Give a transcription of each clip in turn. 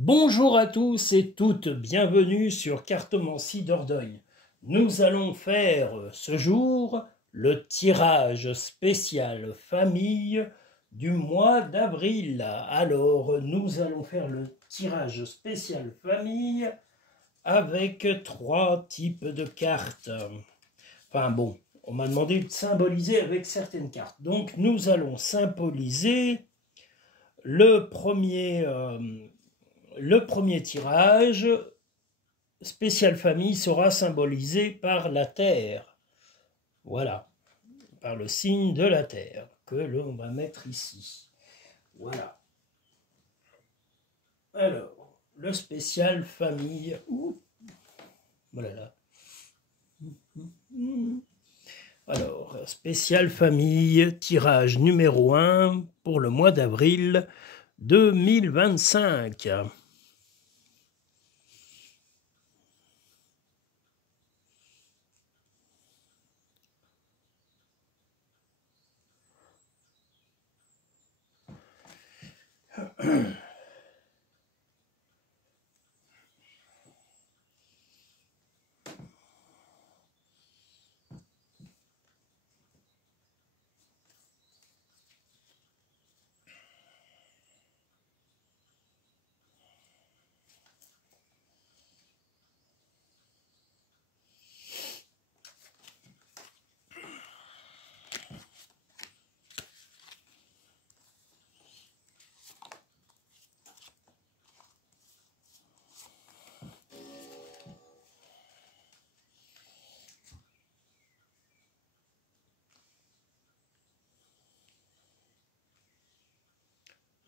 Bonjour à tous et toutes, bienvenue sur Cartomancie Dordogne. Nous allons faire ce jour le tirage spécial famille du mois d'avril. Alors, nous allons faire le tirage spécial famille avec 3 types de cartes. Enfin bon, on m'a demandé de symboliser avec certaines cartes. Donc, nous allons symboliser le premier tirage spécial famille sera symbolisé par la Terre. Voilà, par le signe de la Terre que l'on va mettre ici. Voilà. Alors, le spécial famille. Voilà. Alors, spécial famille, tirage numéro 1 pour le mois d'avril 2025.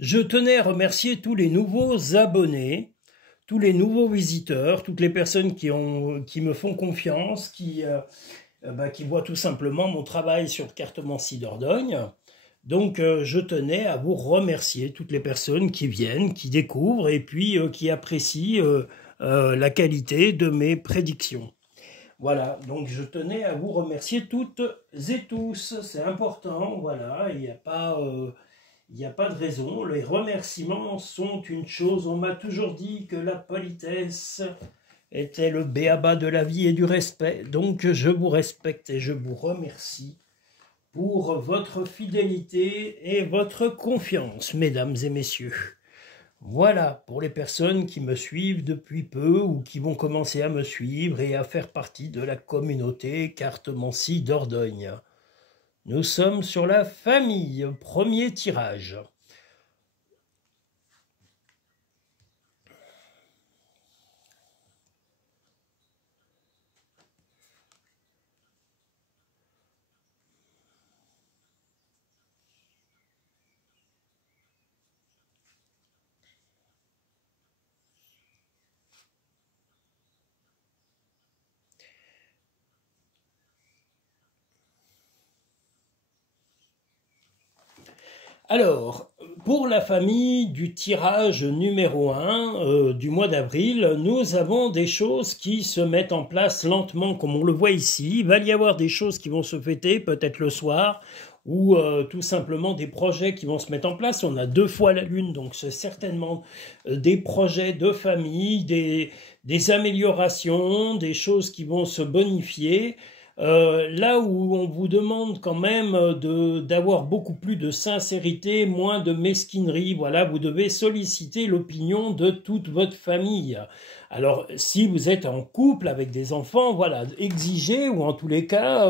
Je tenais à remercier tous les nouveaux abonnés, tous les nouveaux visiteurs, toutes les personnes qui me font confiance, qui voient tout simplement mon travail sur Cartomancie Dordogne. Donc je tenais à vous remercier, toutes les personnes qui viennent, qui découvrent et puis qui apprécient la qualité de mes prédictions. Voilà, donc je tenais à vous remercier toutes et tous, c'est important, voilà, il n'y a pas de raison, les remerciements sont une chose. On m'a toujours dit que la politesse était le b.a.-ba de la vie et du respect. Donc je vous respecte et je vous remercie pour votre fidélité et votre confiance, mesdames et messieurs. Voilà, pour les personnes qui me suivent depuis peu ou qui vont commencer à me suivre et à faire partie de la communauté Cartomancie Dordogne. Nous sommes sur la famille, premier tirage. Alors, pour la famille du tirage numéro 1 du mois d'avril, nous avons des choses qui se mettent en place lentement, comme on le voit ici. Il va y avoir des choses qui vont se fêter, peut-être le soir, ou tout simplement des projets qui vont se mettre en place. On a 2 fois la lune, donc c'est certainement des projets de famille, des améliorations, des choses qui vont se bonifier. Là où on vous demande quand même d'avoir beaucoup plus de sincérité, moins de mesquinerie, voilà, vous devez solliciter l'opinion de toute votre famille. Alors, si vous êtes en couple avec des enfants, voilà, exigez ou en tous les cas,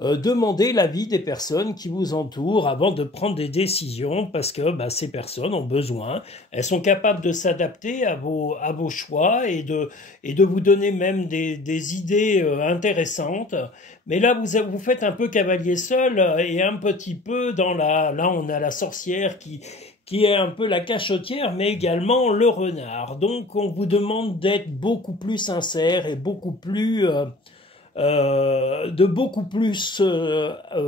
demandez l'avis des personnes qui vous entourent avant de prendre des décisions parce que ces personnes ont besoin, elles sont capables de s'adapter à vos choix et de vous donner même des idées intéressantes. Mais là, vous faites un peu cavalier seul et un petit peu là on a la sorcière qui est un peu la cachotière, mais également le renard. Donc on vous demande d'être beaucoup plus sincère et beaucoup plus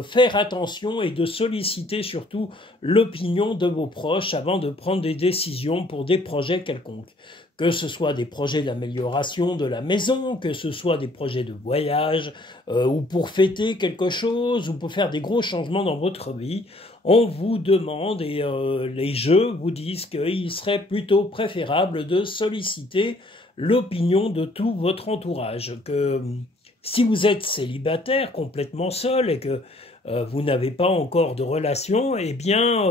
faire attention et de solliciter surtout l'opinion de vos proches avant de prendre des décisions pour des projets quelconques. Que ce soit des projets d'amélioration de la maison, que ce soit des projets de voyage, ou pour fêter quelque chose, ou pour faire des gros changements dans votre vie. on vous demande, et les jeux vous disent qu'il serait plutôt préférable de solliciter l'opinion de tout votre entourage. Que si vous êtes célibataire, complètement seul, et que vous n'avez pas encore de relation, eh bien,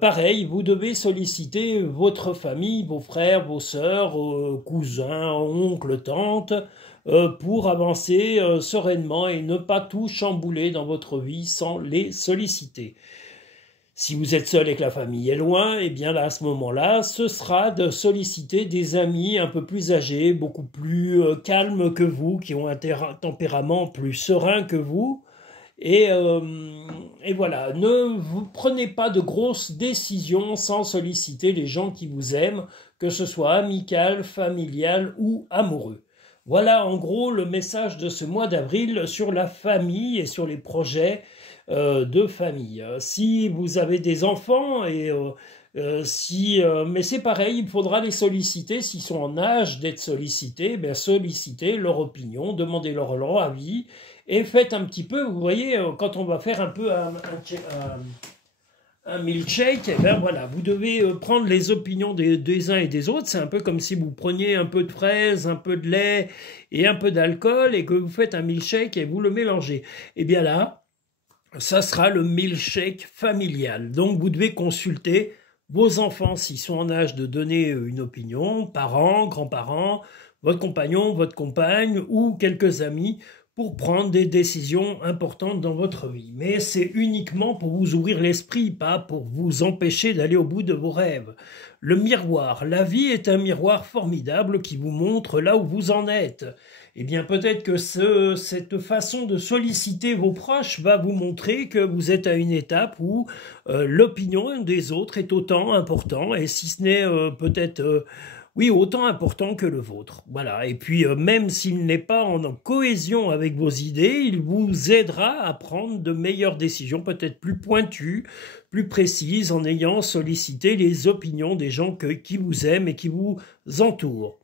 pareil, vous devez solliciter votre famille, vos frères, vos sœurs, cousins, oncles, tantes, pour avancer sereinement et ne pas tout chambouler dans votre vie sans les solliciter. Si vous êtes seul et que la famille est loin, eh bien là, à ce moment-là, ce sera de solliciter des amis un peu plus âgés, beaucoup plus calmes que vous, qui ont un tempérament plus serein que vous. Et voilà, ne vous prenez pas de grosses décisions sans solliciter les gens qui vous aiment, que ce soit amical, familial ou amoureux. Voilà en gros le message de ce mois d'avril sur la famille et sur les projets de famille. Si vous avez des enfants mais c'est pareil, il faudra les solliciter s'ils sont en âge d'être sollicités, sollicitez leur opinion, demandez leur avis et faites un petit peu, vous voyez, quand on va faire un peu un milkshake, eh ben voilà, vous devez prendre les opinions des uns et des autres. C'est un peu comme si vous preniez un peu de fraises, un peu de lait et un peu d'alcool et que vous faites un milkshake et vous le mélangez. Eh bien là, ça sera le milkshake familial. Donc vous devez consulter vos enfants s'ils sont en âge de donner une opinion, parents, grands-parents, votre compagnon, votre compagne ou quelques amis pour prendre des décisions importantes dans votre vie. Mais c'est uniquement pour vous ouvrir l'esprit, pas pour vous empêcher d'aller au bout de vos rêves. Le miroir. La vie est un miroir formidable qui vous montre là où vous en êtes. Eh bien, peut-être que cette façon de solliciter vos proches va vous montrer que vous êtes à une étape où l'opinion des autres est autant important, et si ce n'est peut-être... oui, autant important que le vôtre. Voilà. Et puis, même s'il n'est pas en cohésion avec vos idées, il vous aidera à prendre de meilleures décisions, peut-être plus pointues, plus précises, en ayant sollicité les opinions des gens qui vous aiment et qui vous entourent.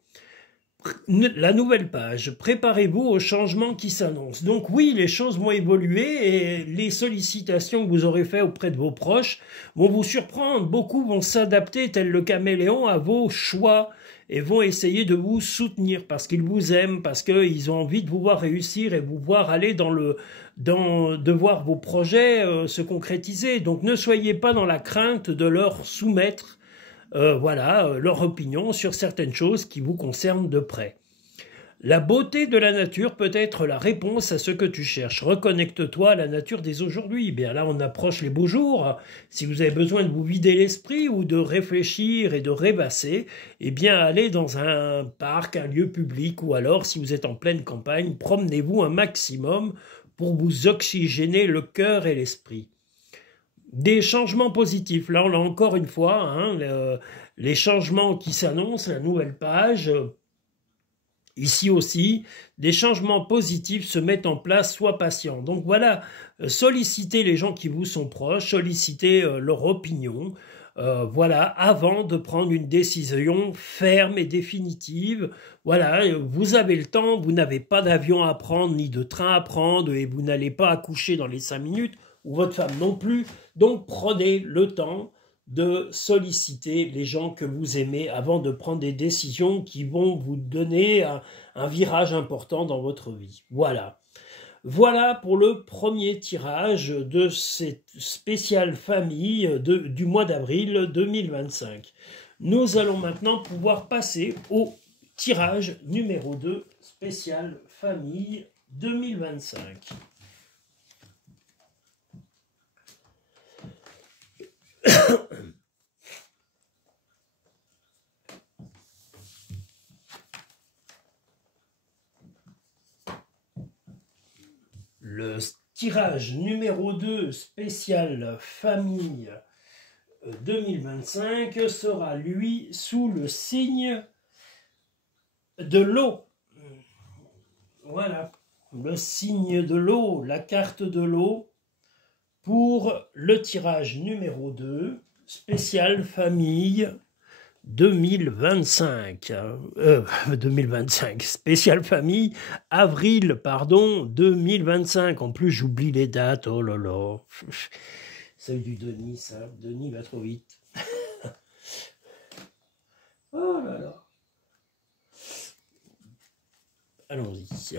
La nouvelle page, préparez-vous aux changements qui s'annoncent. Donc oui, les choses vont évoluer et les sollicitations que vous aurez faites auprès de vos proches vont vous surprendre. Beaucoup vont s'adapter tel le caméléon à vos choix et vont essayer de vous soutenir parce qu'ils vous aiment, parce qu'ils ont envie de vous voir réussir et vous voir aller de voir vos projets se concrétiser. Donc ne soyez pas dans la crainte de leur soumettre leur opinion sur certaines choses qui vous concernent de près. La beauté de la nature peut être la réponse à ce que tu cherches. Reconnecte-toi à la nature dès aujourd'hui. Bien là, on approche les beaux jours. Si vous avez besoin de vous vider l'esprit ou de réfléchir et de rêvasser, eh bien, allez dans un parc, un lieu public, ou alors, si vous êtes en pleine campagne, promenez-vous un maximum pour vous oxygéner le cœur et l'esprit. Des changements positifs. Là, on a encore une fois les changements qui s'annoncent, la nouvelle page. Ici aussi, des changements positifs se mettent en place, sois patient. Donc voilà, sollicitez les gens qui vous sont proches, sollicitez leur opinion, voilà, avant de prendre une décision ferme et définitive. Voilà, vous avez le temps, vous n'avez pas d'avion à prendre, ni de train à prendre, et vous n'allez pas accoucher dans les 5 minutes, ou votre femme non plus. Donc prenez le temps de solliciter les gens que vous aimez avant de prendre des décisions qui vont vous donner un virage important dans votre vie. Voilà. Voilà pour le premier tirage de cette spéciale famille du mois d'avril 2025. Nous allons maintenant pouvoir passer au tirage numéro 2, spécial famille 2025. Le tirage numéro 2 spécial famille 2025 sera lui sous le signe de l'eau. Voilà, le signe de l'eau, la carte de l'eau pour le tirage numéro 2 spécial famille 2025, 2025, spécial famille, avril, pardon, 2025. En plus, j'oublie les dates, oh là là. Ça a eu du Denis, ça. Denis va trop vite. Oh là là. Allons-y.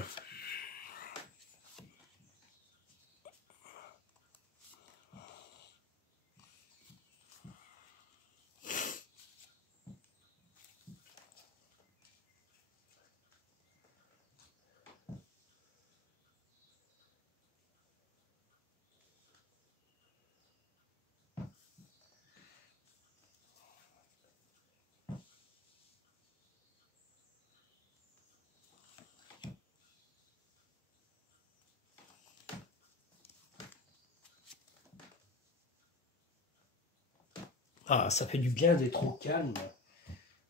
Ah, ça fait du bien d'être au calme.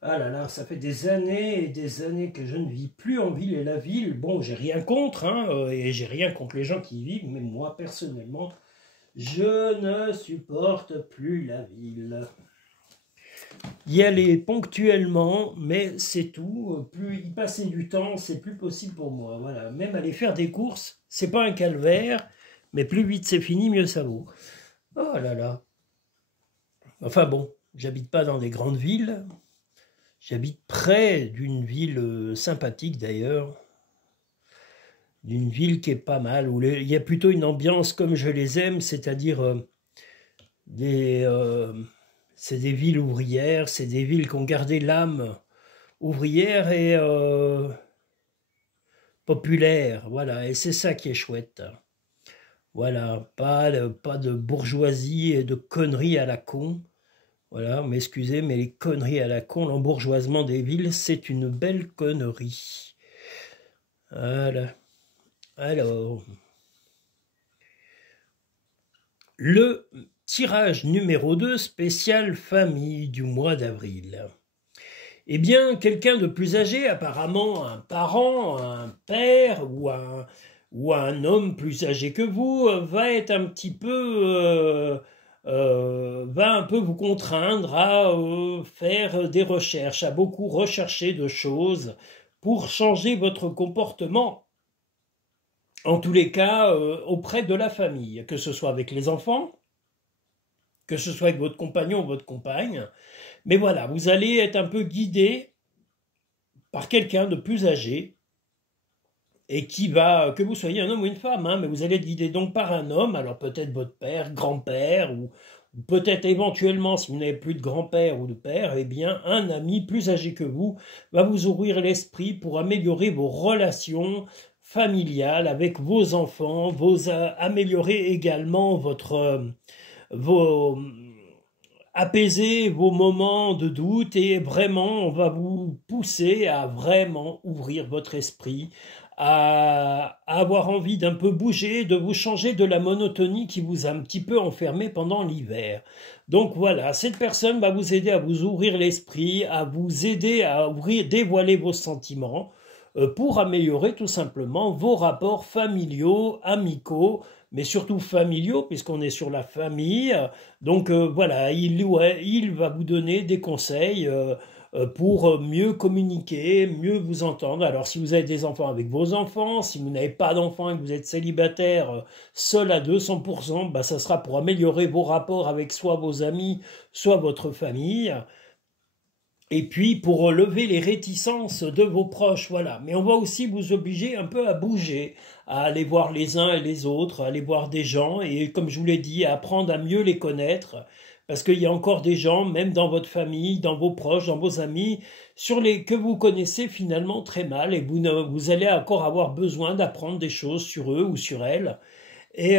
Ah là là, ça fait des années et des années que je ne vis plus en ville. Et la ville, bon, j'ai rien contre, hein, et j'ai rien contre les gens qui y vivent, mais moi, personnellement, je ne supporte plus la ville. Y aller ponctuellement, mais c'est tout. Plus y passer du temps, c'est plus possible pour moi. Voilà, même aller faire des courses, c'est pas un calvaire, mais plus vite c'est fini, mieux ça vaut. Oh là là. Enfin bon, j'habite pas dans des grandes villes. J'habite près d'une ville sympathique d'ailleurs, d'une ville qui est pas mal, où il y a plutôt une ambiance comme je les aime, c'est-à-dire c'est des villes ouvrières, c'est des villes qui ont gardé l'âme ouvrière et populaire, voilà, et c'est ça qui est chouette. Voilà, pas de bourgeoisie et de conneries à la con. Voilà, m'excusez, mais les conneries à la con, l'embourgeoisement des villes, c'est une belle connerie. Voilà. Alors, le tirage numéro 2, spécial famille du mois d'avril. Eh bien, quelqu'un de plus âgé, apparemment un parent, un père ou un homme plus âgé que vous, va être un petit peu... va un peu vous contraindre à faire des recherches, à beaucoup rechercher de choses pour changer votre comportement, en tous les cas auprès de la famille, que ce soit avec les enfants, que ce soit avec votre compagnon ou votre compagne. Mais voilà, vous allez être un peu guidé par quelqu'un de plus âgé et qui va, que vous soyez un homme ou une femme, hein, mais vous allez être guidé donc par un homme, alors peut-être votre père, grand-père, ou peut-être éventuellement, si vous n'avez plus de grand-père ou de père, eh bien un ami plus âgé que vous va vous ouvrir l'esprit pour améliorer vos relations familiales avec vos enfants, améliorer également vos apaiser vos moments de doute et vraiment on va vous pousser à vraiment ouvrir votre esprit, à avoir envie d'un peu bouger, de vous changer de la monotonie qui vous a un petit peu enfermé pendant l'hiver. Donc voilà, cette personne va vous aider à vous ouvrir l'esprit, à vous aider à dévoiler vos sentiments pour améliorer tout simplement vos rapports familiaux, amicaux, mais surtout familiaux, puisqu'on est sur la famille. Donc voilà, il va vous donner des conseils pour mieux communiquer, mieux vous entendre. Alors si vous avez des enfants, avec vos enfants, si vous n'avez pas d'enfants et que vous êtes célibataire, seul à 200%, bah, ça sera pour améliorer vos rapports avec soit vos amis, soit votre famille. Et puis pour lever les réticences de vos proches, voilà. Mais on va aussi vous obliger un peu à bouger, à aller voir les uns et les autres, à aller voir des gens, et comme je vous l'ai dit, à apprendre à mieux les connaître, parce qu'il y a encore des gens, même dans votre famille, dans vos proches, dans vos amis, que vous connaissez finalement très mal, et vous allez encore avoir besoin d'apprendre des choses sur eux ou sur elles. Et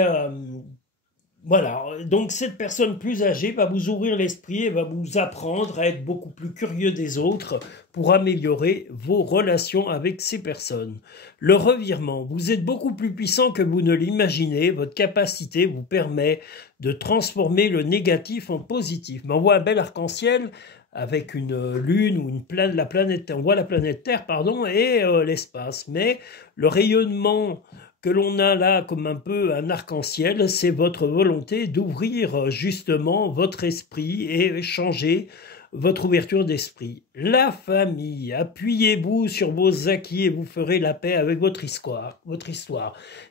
voilà, donc cette personne plus âgée va vous ouvrir l'esprit et va vous apprendre à être beaucoup plus curieux des autres pour améliorer vos relations avec ces personnes. Le revirement, vous êtes beaucoup plus puissant que vous ne l'imaginez, votre capacité vous permet de transformer le négatif en positif. Mais on voit un bel arc-en-ciel avec une lune ou on voit la planète Terre, pardon, et l'espace. Mais le rayonnement que l'on a là comme un peu un arc-en-ciel, c'est votre volonté d'ouvrir justement votre esprit et changer votre ouverture d'esprit. La famille, appuyez-vous sur vos acquis et vous ferez la paix avec votre histoire.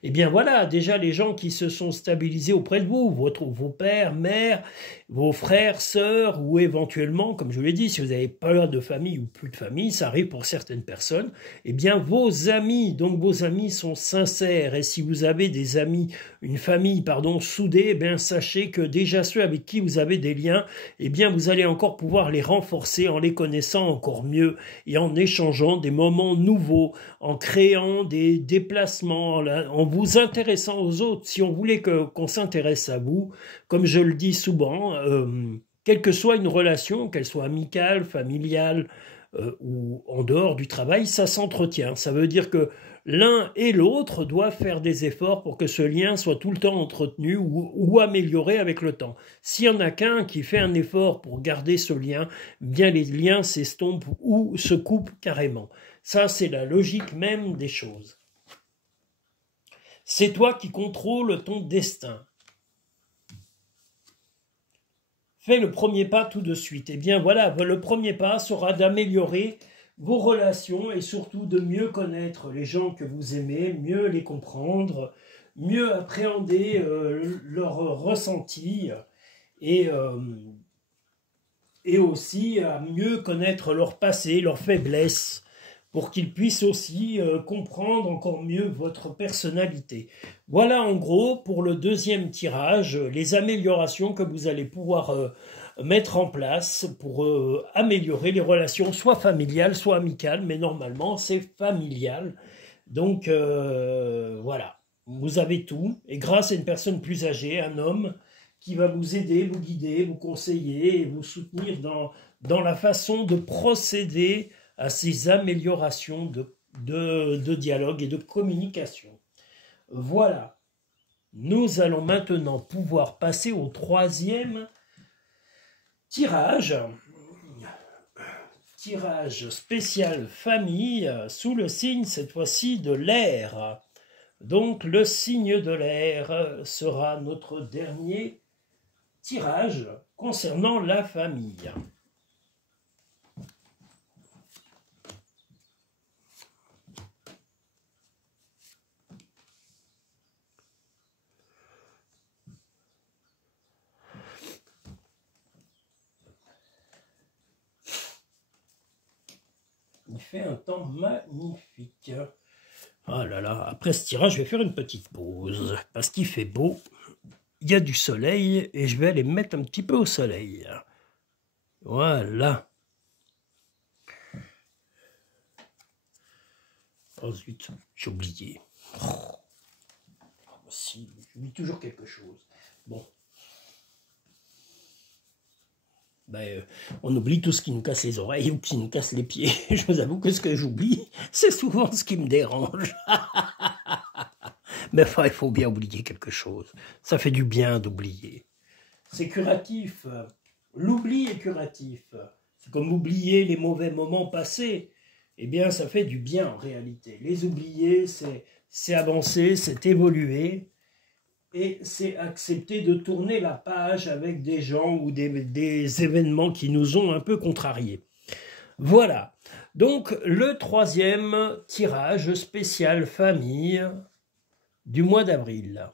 Eh bien voilà, déjà les gens qui se sont stabilisés auprès de vous, vos pères, mères, vos frères, sœurs, ou éventuellement, comme je vous l'ai dit, si vous n'avez pas de famille ou plus de famille, ça arrive pour certaines personnes, eh bien vos amis, donc vos amis sont sincères, et si vous avez des amis, une famille, pardon, soudée, eh bien sachez que déjà ceux avec qui vous avez des liens, eh bien vous allez encore pouvoir les renforcer en les connaissant encore mieux et en échangeant des moments nouveaux, en créant des déplacements, en vous intéressant aux autres. Si on voulait qu'on s'intéresse à vous, comme je le dis souvent, quelle que soit une relation, qu'elle soit amicale, familiale ou en dehors du travail, ça s'entretient. Ça veut dire que l'un et l'autre doivent faire des efforts pour que ce lien soit tout le temps entretenu ou amélioré avec le temps. S'il y en a qu'un qui fait un effort pour garder ce lien, bien les liens s'estompent ou se coupent carrément. Ça, c'est la logique même des choses. C'est toi qui contrôles ton destin. Fais le premier pas tout de suite. Eh bien voilà, le premier pas sera d'améliorer vos relations et surtout de mieux connaître les gens que vous aimez, mieux les comprendre, mieux appréhender leurs ressentis et aussi à mieux connaître leur passé, leurs faiblesses, pour qu'ils puissent aussi comprendre encore mieux votre personnalité. Voilà en gros pour le deuxième tirage, les améliorations que vous allez pouvoir mettre en place pour améliorer les relations soit familiales, soit amicales, mais normalement c'est familial. Donc voilà, vous avez tout, et grâce à une personne plus âgée, un homme, qui va vous aider, vous guider, vous conseiller et vous soutenir dans la façon de procéder à ces améliorations de dialogue et de communication. Voilà. Nous allons maintenant pouvoir passer au troisième tirage. Tirage spécial famille sous le signe, cette fois-ci, de l'air. Donc, le signe de l'air sera notre dernier tirage concernant la famille. Il fait un temps magnifique. Oh là là, après ce tirage, je vais faire une petite pause, parce qu'il fait beau, il y a du soleil, et je vais aller me mettre un petit peu au soleil. Voilà. Oh zut, j'ai oublié. Oh, si, j'oublie toujours quelque chose. Bon. Ben, on oublie tout ce qui nous casse les oreilles ou qui nous casse les pieds. Je vous avoue que ce que j'oublie, c'est souvent ce qui me dérange. Mais enfin, il faut bien oublier quelque chose. Ça fait du bien d'oublier. C'est curatif. L'oubli est curatif. C'est comme oublier les mauvais moments passés. Eh bien, ça fait du bien en réalité. Les oublier, c'est avancer, c'est évoluer. Et c'est accepter de tourner la page avec des gens ou des événements qui nous ont un peu contrariés. Voilà. Donc, le troisième tirage spécial famille du mois d'avril.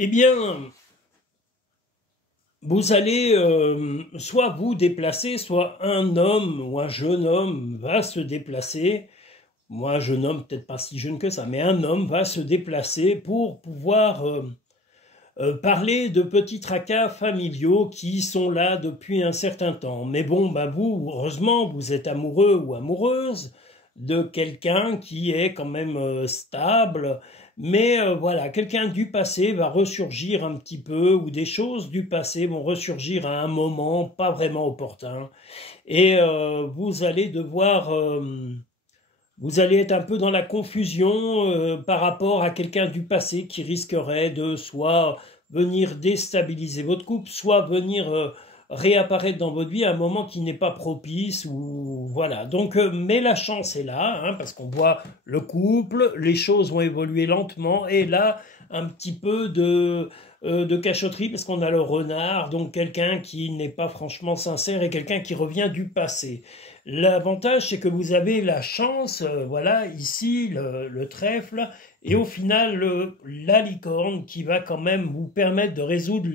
Eh bien, vous allez soit vous déplacer, soit un homme ou un jeune homme va se déplacer. Moi, un jeune homme, peut-être pas si jeune que ça, mais un homme va se déplacer pour pouvoir parler de petits tracas familiaux qui sont là depuis un certain temps. Mais bon, bah vous, heureusement, vous êtes amoureux ou amoureuse de quelqu'un qui est quand même stable. Mais voilà, quelqu'un du passé va ressurgir un petit peu, ou des choses du passé vont ressurgir à un moment pas vraiment opportun. Et vous allez devoir... vous allez être un peu dans la confusion par rapport à quelqu'un du passé qui risquerait de soit venir déstabiliser votre couple, soit venir réapparaître dans votre vie à un moment qui n'est pas propice, ou voilà. Donc, mais la chance est là, hein, parce qu'on voit le couple, les choses vont évoluer lentement, et là, un petit peu de cachotterie, parce qu'on a le renard, donc quelqu'un qui n'est pas franchement sincère, et quelqu'un qui revient du passé. L'avantage, c'est que vous avez la chance, voilà, ici, le trèfle, et au final, la licorne qui va quand même vous permettre de résoudre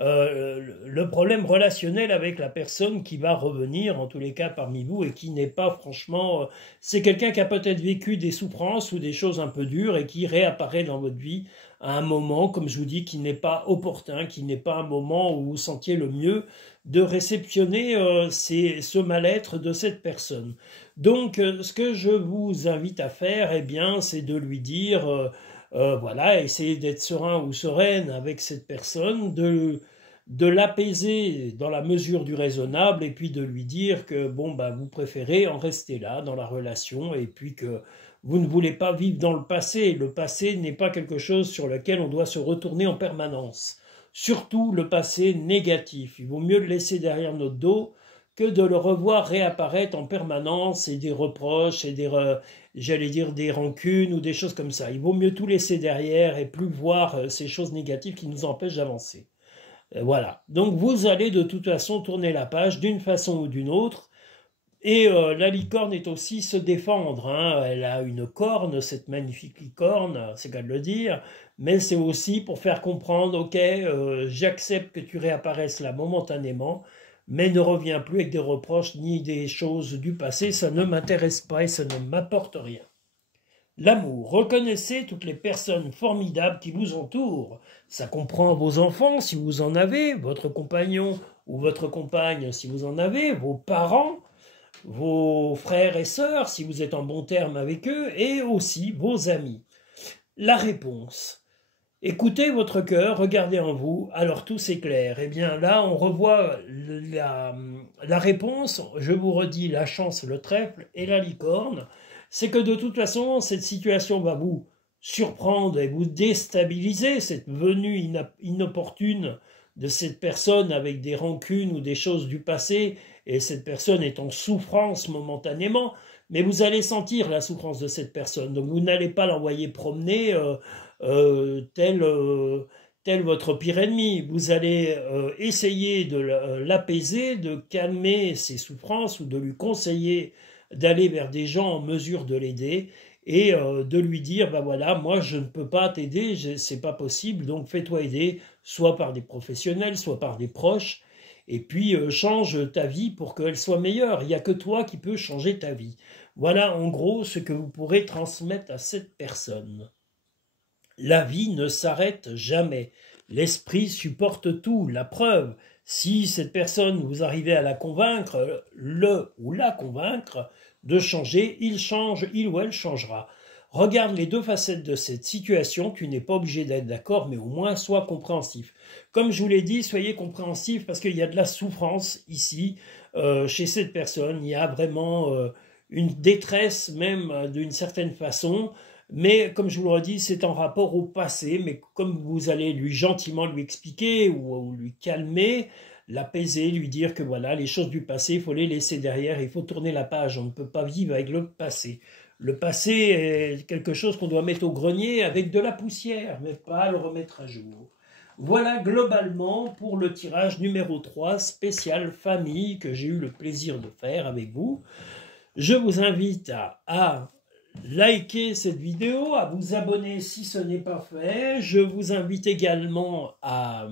le problème relationnel avec la personne qui va revenir, en tous les cas parmi vous, et qui n'est pas franchement... c'est quelqu'un qui a peut-être vécu des souffrances ou des choses un peu dures et qui réapparaît dans votre vie à un moment, comme je vous dis, qui n'est pas opportun, qui n'est pas un moment où vous sentiez le mieux de réceptionner ce mal-être de cette personne. Donc, ce que je vous invite à faire, eh bien, c'est de lui dire, voilà, essayez d'être serein ou sereine avec cette personne, de l'apaiser dans la mesure du raisonnable, et puis de lui dire que, bon, bah, vous préférez en rester là, dans la relation, et puis que vous ne voulez pas vivre dans le passé. Le passé n'est pas quelque chose sur lequel on doit se retourner en permanence. Surtout le passé négatif. Il vaut mieux le laisser derrière notre dos que de le revoir réapparaître en permanence, et des reproches et j'allais dire des rancunes ou des choses comme ça. Il vaut mieux tout laisser derrière et plus voir ces choses négatives qui nous empêchent d'avancer. Voilà. Donc vous allez de toute façon tourner la page d'une façon ou d'une autre. Et la licorne est aussi se défendre, hein. Elle a une corne, cette magnifique licorne, c'est qu'à le dire, mais c'est aussi pour faire comprendre, ok, j'accepte que tu réapparaisses là momentanément, mais ne reviens plus avec des reproches ni des choses du passé, ça ne m'intéresse pas et ça ne m'apporte rien. L'amour. Reconnaissez toutes les personnes formidables qui vous entourent. Ça comprend vos enfants, si vous en avez, votre compagnon ou votre compagne, si vous en avez, vos parents, vos frères et sœurs, si vous êtes en bon terme avec eux, et aussi vos amis. La réponse. Écoutez votre cœur, regardez en vous, alors tout s'éclaire. Eh bien là, on revoit la réponse, je vous redis, la chance, le trèfle et la licorne. C'est que de toute façon, cette situation va vous surprendre et vous déstabiliser, cette venue inopportune de cette personne avec des rancunes ou des choses du passé, et cette personne est en souffrance momentanément, mais vous allez sentir la souffrance de cette personne, donc vous n'allez pas l'envoyer promener tel votre pire ennemi. Vous allez essayer de l'apaiser, de calmer ses souffrances, ou de lui conseiller d'aller vers des gens en mesure de l'aider, et de lui dire, ben voilà, moi je ne peux pas t'aider, c'est pas possible, donc fais-toi aider, soit par des professionnels, soit par des proches, et puis change ta vie pour qu'elle soit meilleure. Il n'y a que toi qui peux changer ta vie. Voilà en gros ce que vous pourrez transmettre à cette personne. La vie ne s'arrête jamais. L'esprit supporte tout. La preuve, si cette personne, vous arrivez à la convaincre, le ou la convaincre de changer, il ou elle changera. Regarde les deux facettes de cette situation, tu n'es pas obligé d'être d'accord, mais au moins sois compréhensif. Comme je vous l'ai dit, soyez compréhensif parce qu'il y a de la souffrance ici, chez cette personne. Il y a vraiment une détresse même d'une certaine façon. Mais comme je vous le redis, c'est en rapport au passé, mais comme vous allez gentiment lui expliquer ou lui calmer, l'apaiser, lui dire que voilà, les choses du passé, il faut les laisser derrière, il faut tourner la page, on ne peut pas vivre avec le passé. Le passé est quelque chose qu'on doit mettre au grenier avec de la poussière, mais pas le remettre à jour. Voilà globalement pour le tirage numéro 3 spécial famille que j'ai eu le plaisir de faire avec vous. Je vous invite à liker cette vidéo, à vous abonner si ce n'est pas fait. Je vous invite également à...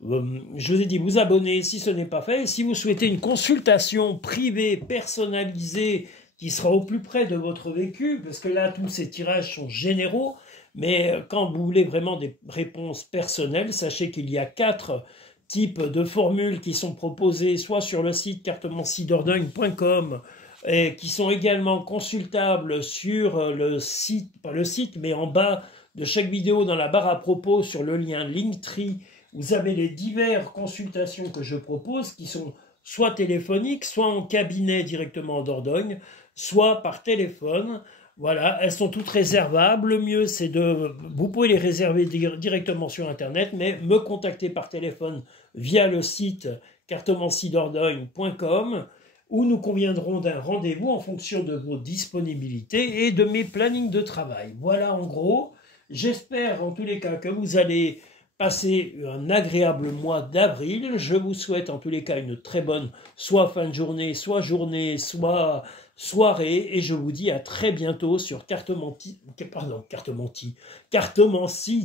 je vous ai dit vous abonner si ce n'est pas fait. Et si vous souhaitez une consultation privée, personnalisée, qui sera au plus près de votre vécu, parce que là, tous ces tirages sont généraux, mais quand vous voulez vraiment des réponses personnelles, sachez qu'il y a 4 types de formules qui sont proposées, soit sur le site cartomanciedordogne.com, et qui sont également consultables sur le site, pas le site, mais en bas de chaque vidéo, dans la barre à propos, sur le lien Linktree, vous avez les diverses consultations que je propose, qui sont soit téléphoniques, soit en cabinet directement en Dordogne, soit par téléphone. Voilà, elles sont toutes réservables. Le mieux, c'est de... Vous pouvez les réserver directement sur Internet, mais me contacter par téléphone via le site cartomanciedordogne.com où nous conviendrons d'un rendez-vous en fonction de vos disponibilités et de mes plannings de travail. Voilà en gros. J'espère en tous les cas que vous allez passer un agréable mois d'avril. Je vous souhaite en tous les cas une très bonne soit fin de journée, soit soirée. Et je vous dis à très bientôt sur Cartomancie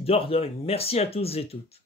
Dordogne. Merci à tous et toutes.